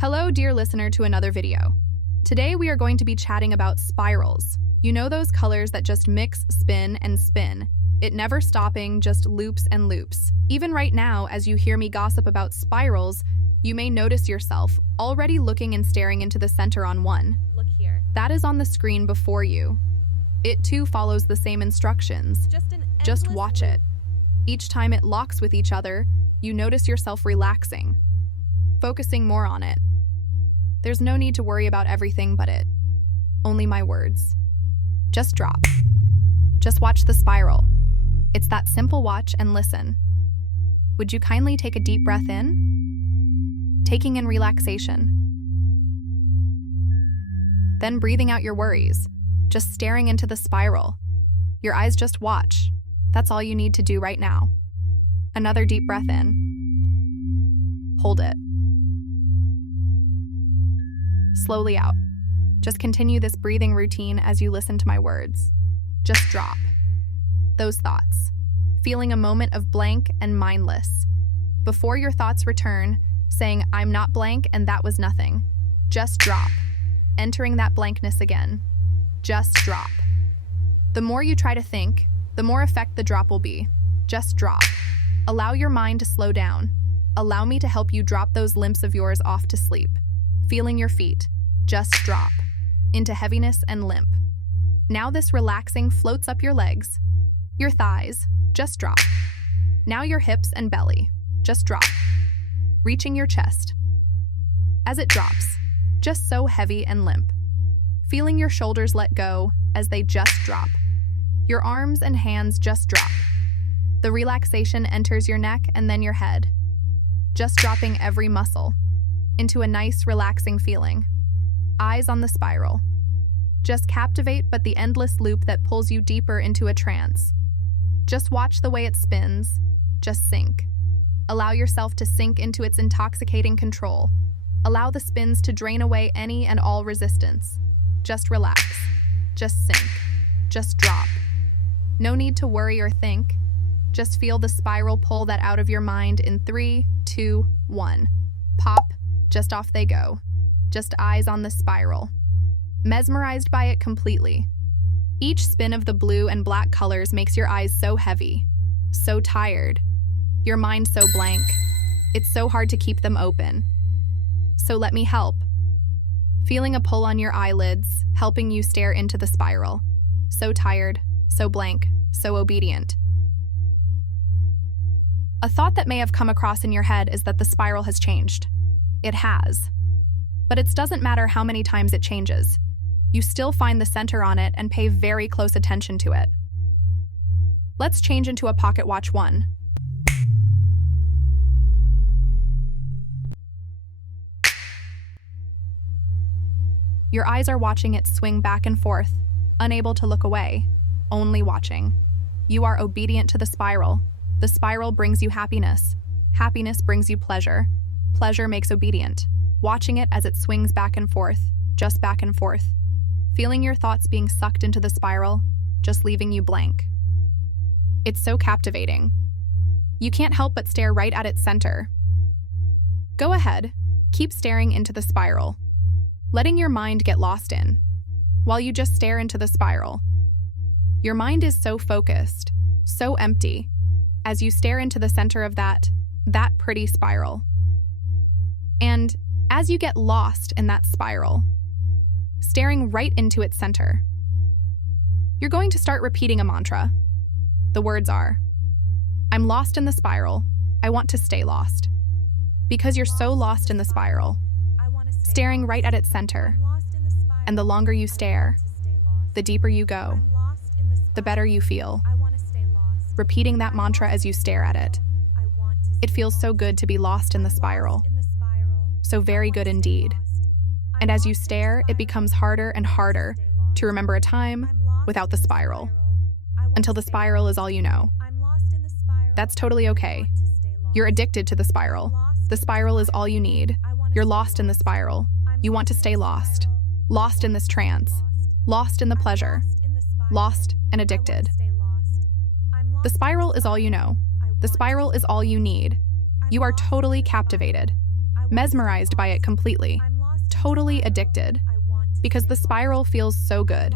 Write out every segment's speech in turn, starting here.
Hello, dear listener, to another video. Today we are going to be chatting about spirals. You know those colors that just mix, spin, and spin. It never stopping, just loops and loops. Even right now, as you hear me gossip about spirals, you may notice yourself already looking and staring into the center on one. Look here. That is on the screen before you. It too follows the same instructions. Just watch it. Each time it locks with each other, you notice yourself relaxing, focusing more on it. There's no need to worry about everything but it. Only my words. Just drop. Just watch the spiral. It's that simple. Watch and listen. Would you kindly take a deep breath in? Taking in relaxation. Then breathing out your worries. Just staring into the spiral. Your eyes just watch. That's all you need to do right now. Another deep breath in. Hold it. Slowly out. Just continue this breathing routine as you listen to my words. Just drop those thoughts, feeling a moment of blank and mindless. Before your thoughts return, saying, I'm not blank and that was nothing. Just drop, entering that blankness again. Just drop. The more you try to think, the more effect the drop will be. Just drop. Allow your mind to slow down. Allow me to help you drop those limbs of yours off to sleep. Feeling your feet, just drop, into heaviness and limp. Now this relaxing floats up your legs. Your thighs, just drop. Now your hips and belly, just drop. Reaching your chest. As it drops, just so heavy and limp. Feeling your shoulders let go as they just drop. Your arms and hands just drop. The relaxation enters your neck and then your head. Just dropping every muscle into a nice, relaxing feeling. Eyes on the spiral. Just captivate but the endless loop that pulls you deeper into a trance. Just watch the way it spins. Just sink. Allow yourself to sink into its intoxicating control. Allow the spins to drain away any and all resistance. Just relax. Just sink. Just drop. No need to worry or think. Just feel the spiral pull that out of your mind in 3, 2, 1. Pop. Just off they go. Just eyes on the spiral. Mesmerized by it completely. Each spin of the blue and black colors makes your eyes so heavy, so tired. Your mind so blank. It's so hard to keep them open. So let me help. Feeling a pull on your eyelids, helping you stare into the spiral. So tired, so blank, so obedient. A thought that may have come across in your head is that the spiral has changed. It has. But it doesn't matter how many times it changes. You still find the center on it and pay very close attention to it. Let's change into a pocket watch 1. Your eyes are watching it swing back and forth, unable to look away, only watching. You are obedient to the spiral. The spiral brings you happiness. Happiness brings you pleasure. Pleasure makes obedient. Watching it as it swings back and forth, just back and forth. Feeling your thoughts being sucked into the spiral, just leaving you blank. It's so captivating. You can't help but stare right at its center. Go ahead, keep staring into the spiral, letting your mind get lost in, while you just stare into the spiral. Your mind is so focused, so empty, as you stare into the center of that pretty spiral. And as you get lost in that spiral, staring right into its center, you're going to start repeating a mantra. The words are, I'm lost in the spiral. I want to stay lost. Because you're so lost in the spiral, staring right at its center. And the longer you stare, the deeper you go, the better you feel. Repeating that mantra as you stare at it. It feels so good to be lost in the spiral. So very good indeed. And as you stare, it becomes harder and harder to remember a time without the spiral, until the spiral is all you know. That's totally okay. You're addicted to the spiral. The spiral is all you need. You're lost in the spiral. You want to stay lost. Lost in this trance. Lost in the pleasure. Lost and addicted. The spiral is all you know. The spiral is all you need. You are totally captivated. mesmerized by it completely, totally addicted, because the spiral feels so good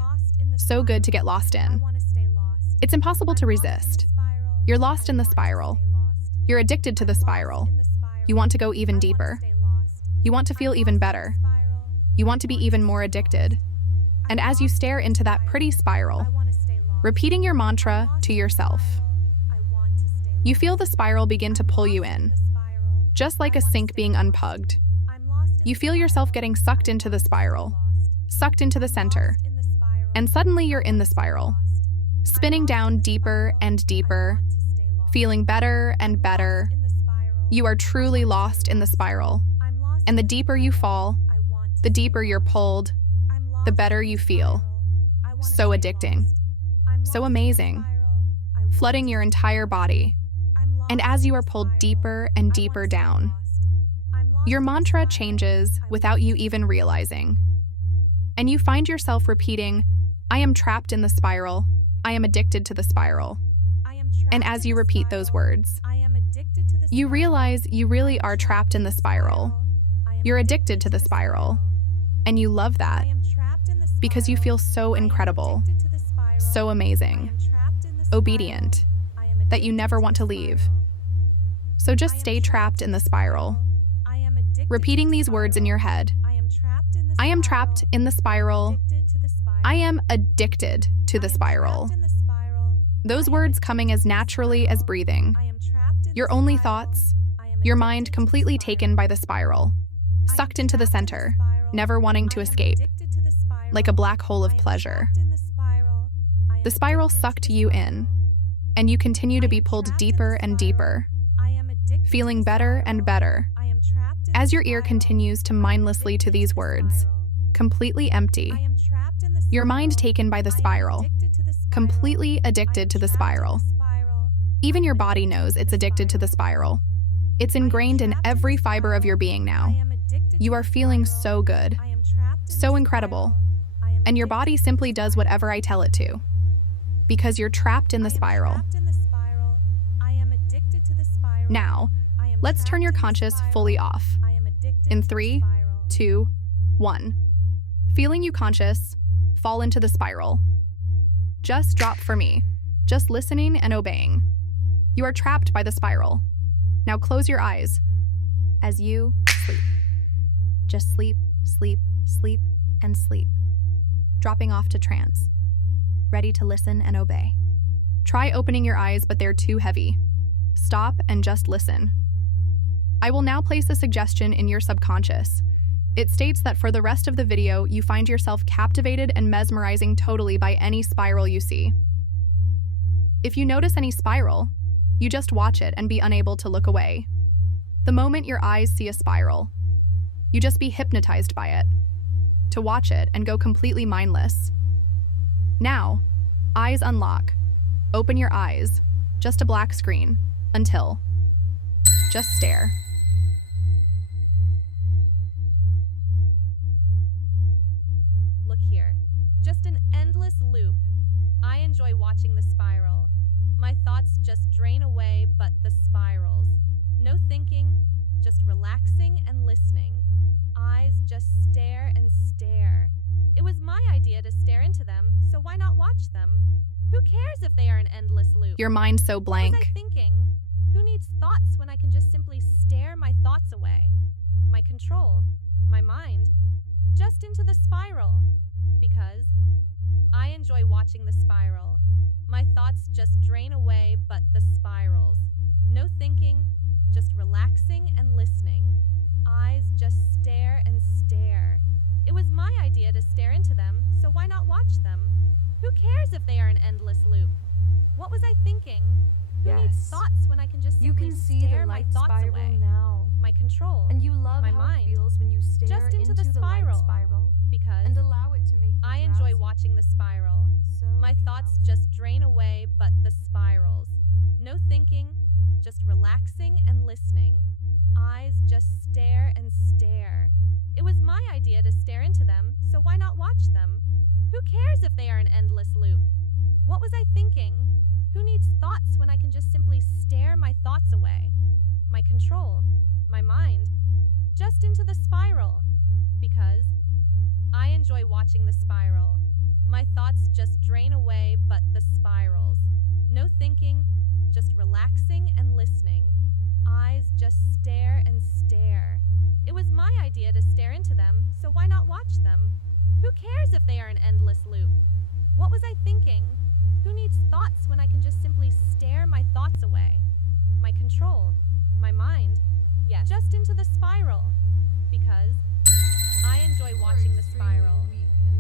to get lost in. It's impossible to resist. You're lost in the spiral. You're addicted to the spiral. You want to go even deeper. You want to feel even better. You want to be even more addicted. And as you stare into that pretty spiral, repeating your mantra to yourself, you feel the spiral begin to pull you in, just like a sink being unplugged. You feel yourself getting sucked into the spiral, sucked into the center, and suddenly you're in the spiral, spinning down deeper and deeper, feeling better and better. You are truly lost in the spiral, and the deeper you fall, the deeper you're pulled, the better you feel. So addicting, so amazing, flooding your entire body. And as you are pulled deeper and deeper down, your mantra changes without you even realizing. And you find yourself repeating, "I am trapped in the spiral. I am addicted to the spiral." And as you repeat those words, you realize you really are trapped in the spiral. You're addicted to the spiral. And you love that because you feel so incredible, so amazing, obedient, that you never want to leave. So just stay trapped in the spiral, repeating these words in your head. I am trapped in the spiral. I am addicted to the spiral. Those words coming as naturally as breathing. Your only thoughts, your mind completely taken by the spiral, sucked into the center, never wanting to escape, like a black hole of pleasure. The spiral sucked you in, and you continue to be pulled deeper and deeper, feeling better and better, as your ear continues to mindlessly to these words, completely empty, your mind taken by the spiral, completely addicted to the spiral. Even your body knows it's addicted to the spiral. It's ingrained in every fiber of your being now. You are feeling so good, so incredible, and your body simply does whatever I tell it to, because you're trapped in the spiral. Now, let's turn your conscious fully off. In 3, 2, 1. Feeling you conscious, fall into the spiral. Just drop for me, just listening and obeying. You are trapped by the spiral. Now close your eyes as you sleep. Just sleep, sleep, sleep, and sleep. Dropping off to trance, ready to listen and obey. Try opening your eyes, but they're too heavy. Stop and just listen. I will now place a suggestion in your subconscious. It states that for the rest of the video, you find yourself captivated and mesmerizing totally by any spiral you see. If you notice any spiral, you just watch it and be unable to look away. The moment your eyes see a spiral, you just be hypnotized by it, to watch it and go completely mindless. Now, eyes unlock. Open your eyes, just a black screen, until. Just stare. Look here, just an endless loop. I enjoy watching the spiral. My thoughts just drain away, but the spirals. No thinking, just relaxing and listening. Eyes just stare and stare. It was my idea to stare into them, so why not watch them? Who cares if they are an endless loop? Your mind so blank. What was I thinking? Who needs thoughts when I can just simply stare my thoughts away? My control, my mind, just into the spiral. Because I enjoy watching the spiral. My thoughts just drain away, but the spirals. No thinking, just relaxing and listening. Eyes just stare and stare. It was my idea to stare into them, so why not watch them? Who cares if they are an endless loop? What was I thinking? Who needs thoughts when I can just simply stare my thoughts away? Now. My control, And you love my how mind, it feels when you stare just into the light spiral. spiral because and allow it to make you I enjoy drowsy. watching the spiral. So My thoughts drowsy. just drain away, but the spirals. No thinking, just relaxing and listening. Eyes just stare and stare. It was my idea to stare into them, so why not watch them? Who cares if they are an endless loop? What was I thinking? Who needs thoughts when I can just simply stare my thoughts away? My control, my mind, just into the spiral. Because I enjoy watching the spiral. My thoughts just drain away, but the spirals. No thinking, just relaxing and listening. Eyes just stare and stare. It was my idea to stare into them, so why not watch them? Who cares if they are an endless loop? What was I thinking? Who needs thoughts when I can just simply stare my thoughts away? My control, my mind, yes, just into the spiral. Because I enjoy watching the spiral.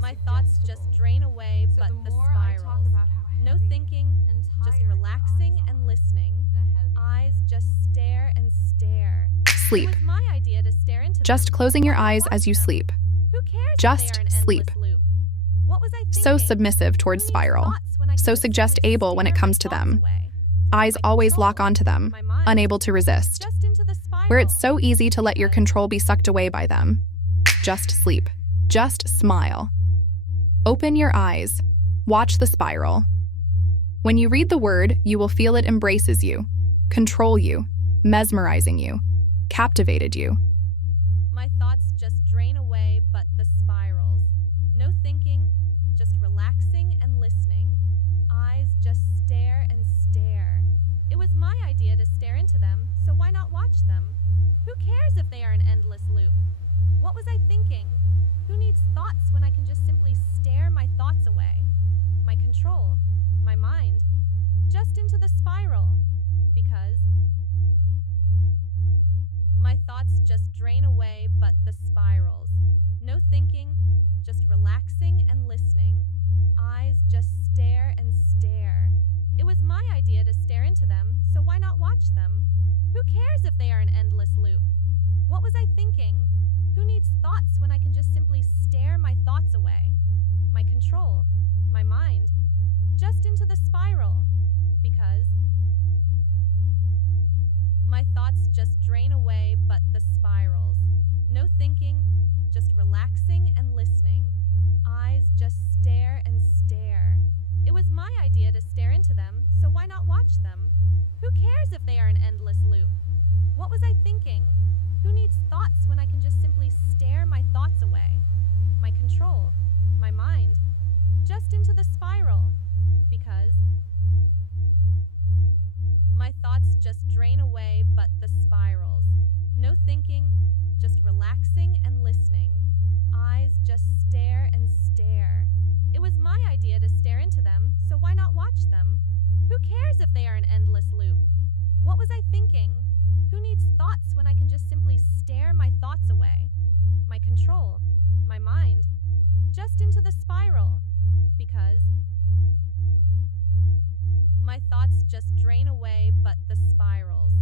My thoughts just drain away, but the spirals. No thinking, just relaxing and listening. Eyes just stare and stare. Sleep. It was my idea to stare into Just them, closing so your why not eyes watch as you them? sleep. Who cares Just if they are an sleep. endless loop? What was I thinking? So submissive towards Who needs spiral. thoughts when I can So just suggest simply able when it stare comes my to thoughts them. away? Eyes My always control, lock onto them, my mind, unable to resist. just into the spiral. Where it's so easy to let your control be sucked away by them. Just sleep. Just smile. Open your eyes. Watch the spiral. When you read the word, you will feel it embraces you, control you, mesmerizing you, captivated you. My thoughts just drain away, but the spirals. No thinking, just relaxing and listening. Eyes just stare and stare. It was my idea to stare into them, so why not watch them? Who cares if they are an endless loop? What was I thinking? Who needs thoughts when I can just simply stare my thoughts away? My control, my mind, just into the spiral. Because my thoughts just drain away, but the spirals. No thinking, just relaxing and listening. Eyes just stare and stare. It was my idea to stare into them, so why not watch them? Who cares if they are an endless loop? What was I thinking? Who needs thoughts when I can just simply stare my thoughts away? My control, my mind, just into the spiral. Because my thoughts just drain away, but the spirals. No thinking, just relaxing and listening. Eyes just stare and stare. It was my idea to stare into them, so why not watch them? Who cares if they are an endless loop? What was I thinking? Who needs thoughts when I can just simply stare my thoughts away? My control, my mind, just into the spiral. Because my thoughts just drain away, but the spirals. No thinking, just relaxing and listening. Eyes just stare and stare. It was my idea to stare into them, so why not watch them? Who cares if they are an endless loop? What was I thinking? Who needs thoughts when I can just simply stare my thoughts away? My control, my mind, just into the spiral. Because my thoughts just drain away, but the spirals.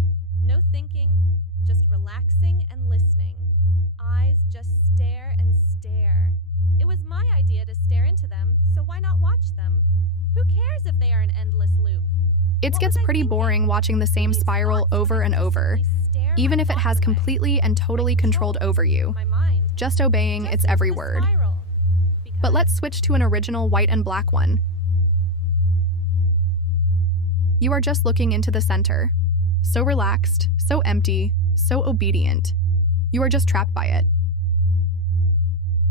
No thinking, just relaxing and listening. Eyes just stare and stare. It was my idea to stare into them, so why not watch them? Who cares if they are an endless loop? It What gets was I pretty thinking? boring watching the Who same needs spiral thoughts when over I and can just over, simply stare even my if it thoughts has away? completely and totally My controlled control, over you, my mind, just obeying just its into every the word. spiral. But Because let's switch to an original white and black one. You are just looking into the center. So relaxed, so empty, so obedient. You are just trapped by it.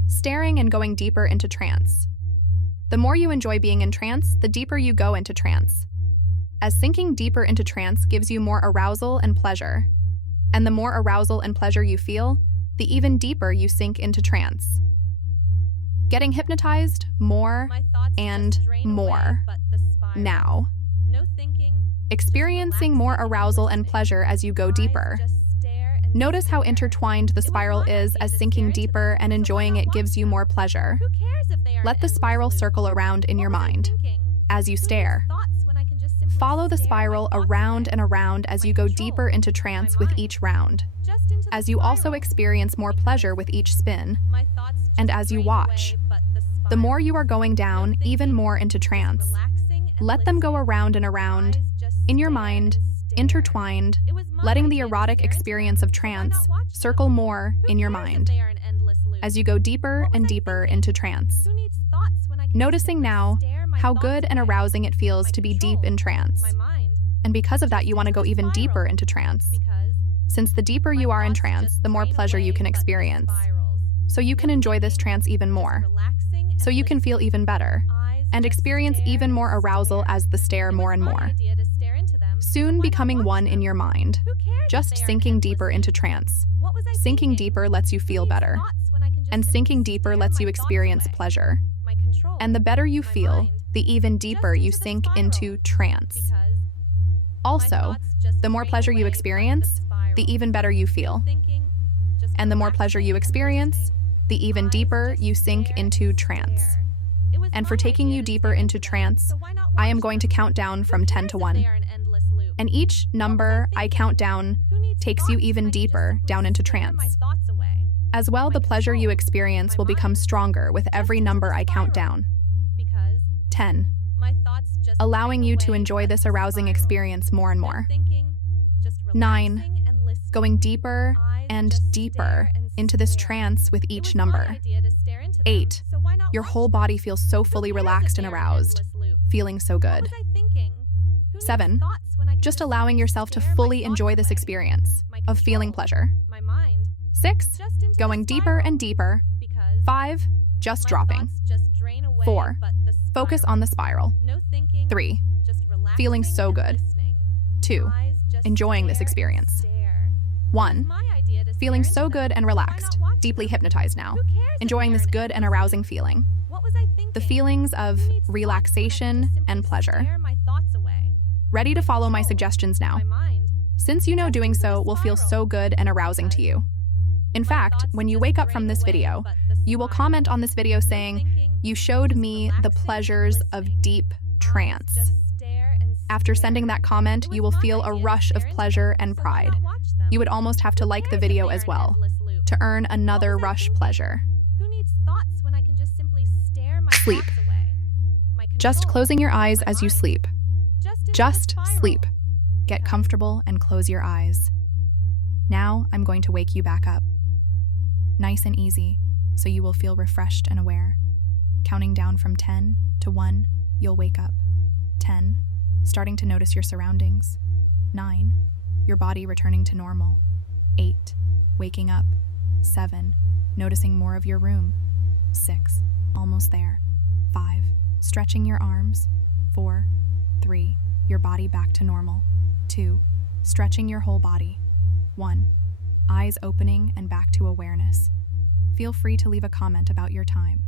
Staring and going deeper into trance. The more you enjoy being in trance, the deeper you go into trance. As sinking deeper into trance gives you more arousal and pleasure. And the more arousal and pleasure you feel, the even deeper you sink into trance. Getting hypnotized more my thoughts and just drain away, more but the spiral. now. No thinking, Experiencing more arousal and pleasure as you go eyes deeper. just stare and Notice how stare. intertwined the was spiral my is idea as to sinking stare into deeper them, and so why enjoying not it gives watch you them? more pleasure. Who cares if they are Let an the endless spiral loop? circle around in What your was I mind thinking? as you Who needs stare. thoughts when I can just simply Follow the stare my spiral thoughts around away? and around as My you go control, deeper into my trance with mind, each round, just into the as you also spiral. experience more pleasure with each spin. My thoughts And just as you drain watch, away, but the the more spiral. you are going down, No even thinking, more into just trance. relaxing and Let them go listening. around and around, Eyes just in your stare mind, and stare. intertwined, It was my letting the idea to erotic stare into experience them, of so why trance not watch circle them? more Who in your cares if mind they are an endless loop? as you go deeper What was and I deeper thinking? into trance. Who needs thoughts when I can just Noticing simply now stare my how thoughts good and away? arousing it feels My to be deep control, in trance. my mind, And because of that, just you want to into go the even deeper spiral. into trance. Because since the deeper My you are in thoughts trance, just the more drain pleasure you away, can but the experience. spirals. So you can No enjoy this thinking, trance even just more. relaxing So and you can feel listening. even better Eyes and just experience stare even and more arousal stare. as the stare It more was and my more. idea to stare into them, so Soon why not becoming watch one in them? your mind. Who cares if Just they are an sinking endless deeper loop? into trance. What was I Sinking thinking? deeper lets you Who feel needs better. thoughts when I can just And simply sinking deeper stare lets my you thoughts experience away? pleasure. My control. And the better you my feel, mind, the even deeper just you into the sink spiral. into trance. Because my Also, thoughts just the more drain pleasure you away, but experience, the spirals. even better you No feel. thinking, just And the more pleasure you relaxing and experience, listening. the even Eyes deeper just you sink stare into and trance. stare. It was And my for taking idea you to deeper stare into them, trance, so why not I watch am going to them? count down Who from 10 cares to if 1. they are an endless loop? And each What was I number I thinking? count down Who needs takes you thoughts even when I can just deeper simply down into stare my trance. thoughts away? As well, My the pleasure you control. experience My will become mind. stronger with Just every into number the I count spiral. down. Because 10. my thoughts just Allowing drain you to away, enjoy but this the arousing spirals. experience more and No more. thinking, just 9. relaxing and listening. Going deeper Eyes and just deeper stare and into this stare. trance with It each was number. my idea to stare into them, 8. so why not Your watch whole them? body feels so Who fully cares if relaxed and they are an aroused, endless loop? feeling so What good. was I thinking? Who needs 7. thoughts when I can Just allowing simply yourself to stare my fully thoughts enjoy this away? experience My of feeling control. pleasure. My mind. 6. Just into Going the deeper spiral. and deeper. Because 5. Just my dropping. thoughts just drain away, 4. but the Focus on the spiral. No thinking. 3. Just relaxing Feeling so and good. listening. 2. Eyes just Enjoying this stare and experience. stare. It was 1. my idea to Feeling stare so into good them, and so why relaxed, not watch deeply them? hypnotized now. Who cares if Enjoying they this are an good and endless arousing loop? feeling. What was I thinking? The feelings of Who needs thoughts when I can relaxation just simply and pleasure. stare my thoughts away? Ready to My follow my control. suggestions now. My mind. Since you know Just doing into so the will feel so spiral. good and arousing to Because you. In my fact, thoughts when you just wake up from drain this away, video, but the you will spiral. comment on this video No saying, thinking, "You showed just me the relaxing and pleasures of listening. deep Eyes trance." just stare and After stare. sending that comment, It you was will my feel a idea to rush stare of into pleasure them, and so why pride. not watch them? You would almost have to Who like the cares if video they are as an well endless loop? to earn What another was I rush thinking? pleasure. Who needs thoughts when I can just simply stare my Sleep. thoughts away? My Just control. closing your eyes My as you mind. sleep. Into Just the spiral. sleep. Get Because comfortable and close your eyes. Now I'm going to wake you back up. Nice and easy, so you will feel refreshed and aware. Counting down from 10 to 1, you'll wake up. 10, starting to notice your surroundings. 9, your body returning to normal. 8, waking up. 7, noticing more of your room. 6, almost there. 5, stretching your arms. 4, 3, your body back to normal. 2, stretching your whole body. 1, eyes opening and back to awareness. Feel free to leave a comment about your time.